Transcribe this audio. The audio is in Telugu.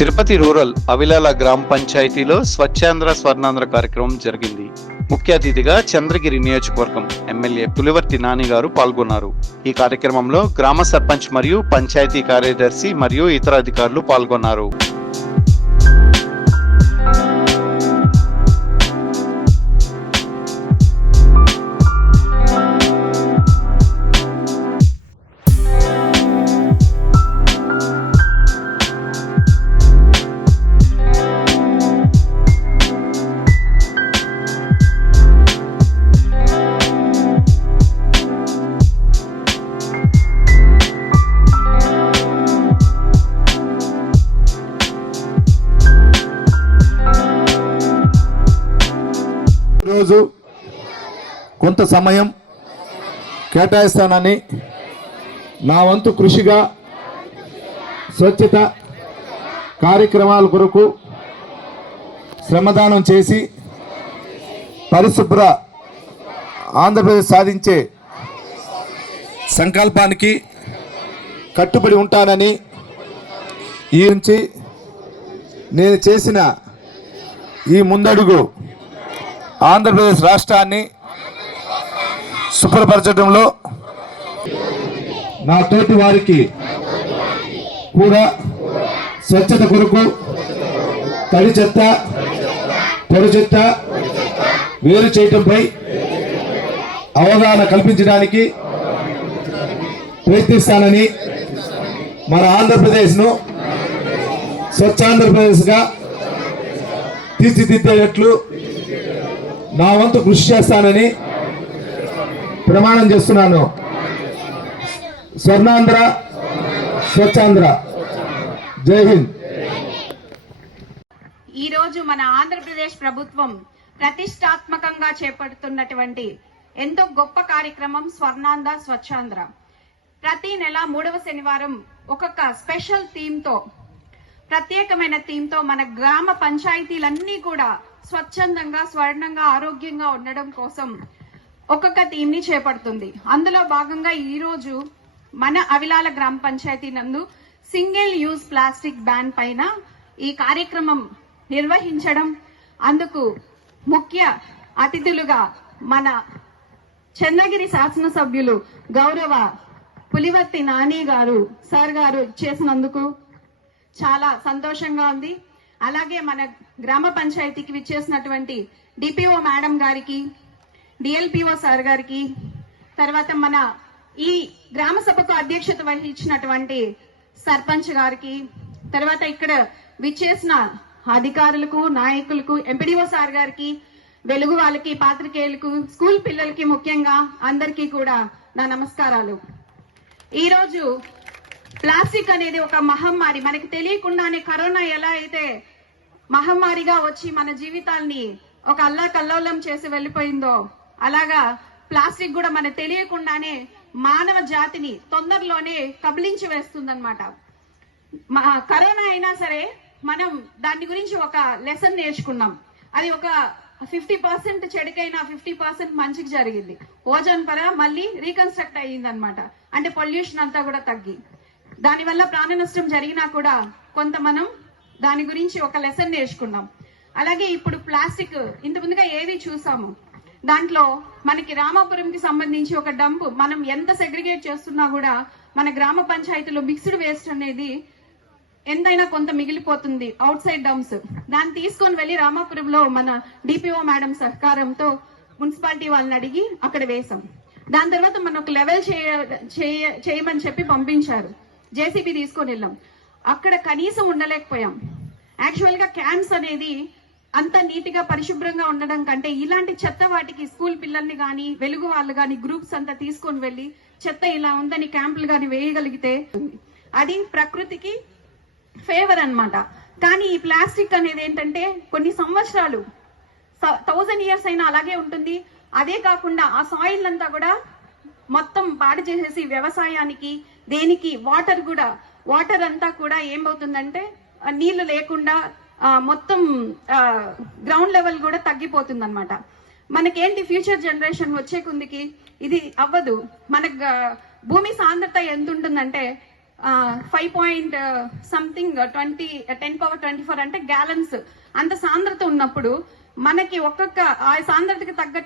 తిరుపతి రూరల్ అవిలాల గ్రామ పంచాయతీలో స్వచ్ఛాంధ్ర స్వర్ణాంధ్ర కార్యక్రమం జరిగింది. ముఖ్య అతిథిగా చంద్రగిరి నియోజకవర్గం ఎమ్మెల్యే పులివర్తి నాని గారు పాల్గొన్నారు. ఈ కార్యక్రమంలో గ్రామ సర్పంచ్ మరియు పంచాయతీ కార్యదర్శి మరియు ఇతర అధికారులు పాల్గొన్నారు. ఈరోజు కొంత సమయం కేటాయిస్తానని నా వంతు కృషిగా స్వచ్ఛత కార్యక్రమాల కొరకు శ్రమదానం చేసి పరిశుభ్ర ఆంధ్రప్రదేశ్ సాధించే సంకల్పానికి కట్టుబడి ఉంటానని ఈ నుంచి నేను చేసిన ఈ ముందడుగు ఆంధ్రప్రదేశ్ రాష్ట్రాన్ని శుభ్రపరచడంలో నా తోటి వారికి కూడా స్వచ్ఛత కొరకు తడి చెత్త పొడి చెత్త వేరు చేయటంపై అవగాహన కల్పించడానికి ప్రయత్నిస్తానని మన ఆంధ్రప్రదేశ్ను స్వచ్ఛాంధ్రప్రదేశ్గా తీర్చిదిద్దేటట్లు నా వంతు కృషి చేస్తానని ప్రమాణం చేస్తున్నాను. స్వర్ణాంధ్ర స్వచ్ఛాంధ్ర. జై హింద్. ఈ రోజు మన ఆంధ్రప్రదేశ్ ప్రభుత్వం ప్రతిష్టాత్మకంగా చేపడుతున్నటువంటి ఎంతో గొప్ప కార్యక్రమం స్వర్ణాంధ్ర స్వచ్ఛాంధ్ర. ప్రతి నెల మూడవ శనివారం ఒక్కొక్క స్పెషల్ థీమ్తో ప్రత్యేకమైన థీమ్తో మన గ్రామ పంచాయతీలన్నీ కూడా స్వచ్ఛందంగా స్వర్ణంగా ఆరోగ్యంగా ఉండడం కోసం ఒక్కొక్క థీమ్ని చేపడుతుంది. అందులో భాగంగా ఈ రోజు మన అవిలాల గ్రామ పంచాయతీ నందు సింగిల్ యూజ్ ప్లాస్టిక్ బ్యాన్ పైన ఈ కార్యక్రమం నిర్వహించడం. అందుకు ముఖ్య అతిథులుగా మన చంద్రగిరి శాసనసభ్యులు గౌరవ పులివర్తి నాని గారు సార్ గారు చేసినందుకు చాలా సంతోషంగా ఉంది. అలాగే మన గ్రామ పంచాయతీకి విచ్చేసినటువంటి డిపిఓ మేడం గారికి డిఎల్పిఓ సార్ గారికి తర్వాత మన ఈ గ్రామ సభకు అధ్యక్షత వహించినటువంటి సర్పంచ్ గారికి తర్వాత ఇక్కడ విచ్చేసిన అధికారులకు నాయకులకు ఎంపీడీఓ సార్ గారికి వెలుగు వాళ్ళకి పాత్రికేయులకు స్కూల్ పిల్లలకి ముఖ్యంగా అందరికీ కూడా నా నమస్కారాలు. ఈ రోజు ప్లాస్టిక్ అనేది ఒక మహమ్మారి. మనకి తెలియకుండానే కరోనా ఎలా అయితే మహమ్మారిగా వచ్చి మన జీవితాల్ని ఒక అల్లా కల్లోలం చేసి వెళ్ళిపోయిందో అలాగా ప్లాస్టిక్ కూడా మనకు తెలియకుండానే మానవ జాతిని తొందరలోనే కబలించి వేస్తుందన్నమాట. కరోనా అయినా సరే మనం దాని గురించి ఒక లెసన్ నేర్చుకున్నాం. అది ఒక ఫిఫ్టీ పర్సెంట్ చెడుకైనా ఫిఫ్టీ పర్సెంట్ మంచికి జరిగింది. ఓజోన్ పర మళ్ళీ రీకన్స్ట్రక్ట్ అయ్యిందనమాట అంటే పొల్యూషన్ అంతా కూడా తగ్గి. దానివల్ల ప్రాణ నష్టం జరిగినా కూడా కొంత మనం దాని గురించి ఒక లెసన్ నేర్చుకున్నాం. అలాగే ఇప్పుడు ప్లాస్టిక్ ఇంత ముందుగా ఏవి చూసాము? దాంట్లో మనకి రామాపురంకి సంబంధించి ఒక డంప్ మనం ఎంత సెగ్రిగేట్ చేస్తున్నా కూడా మన గ్రామ పంచాయతీలో మిక్స్డ్ వేస్ట్ అనేది ఎంతైనా కొంత మిగిలిపోతుంది అవుట్ సైడ్ డంప్స్ దాన్ని తీసుకొని వెళ్ళి రామాపురంలో మన డిపిఓ మేడం సహకారంతో మున్సిపాలిటీ వాళ్ళని అడిగి అక్కడ వేసాం. దాని తర్వాత మనం ఒక లెవెల్ చేయమని చెప్పి పంపించారు. జేసీబీ తీసుకొని వెళ్ళాం. అక్కడ కనీసం ఉండలేకపోయాం. యాక్చువల్గా క్యాంప్స్ అనేది అంత నీట్గా పరిశుభ్రంగా ఉండడం కంటే ఇలాంటి చెత్త వాటికి స్కూల్ పిల్లల్ని గాని వెలుగు వాళ్ళు గాని గ్రూప్స్ అంతా తీసుకొని వెళ్ళి చెత్త ఇలా ఉందని క్యాంపులు గాని వేయగలిగితే అది ప్రకృతికి ఫేవర్ అన్నమాట. కానీ ఈ ప్లాస్టిక్ అనేది ఏంటంటే కొన్ని సంవత్సరాలు థౌజండ్ ఇయర్స్ అయినా అలాగే ఉంటుంది. అదే కాకుండా ఆ సాయిల్ అంతా కూడా మొత్తం పాడు చేసేసి వ్యవసాయానికి దేనికి? వాటర్ కూడా. వాటర్ అంతా కూడా ఏమవుతుందంటే నీళ్ళు లేకుండా మొత్తం గ్రౌండ్ లెవెల్ కూడా తగ్గిపోతుంది అనమాట మనకేంటి ఫ్యూచర్ జనరేషన్ వచ్చే కుందికి? ఇది అవ్వదు. మనకు భూమి సాంద్రత ఎంత ఉంటుందంటే five point something twenty ten power twenty four అంటే గ్యాలన్స్. అంత సాంద్రత ఉన్నప్పుడు మనకి ఒక్కొక్క ఆ సాంద్రతకి తగ్గట్టు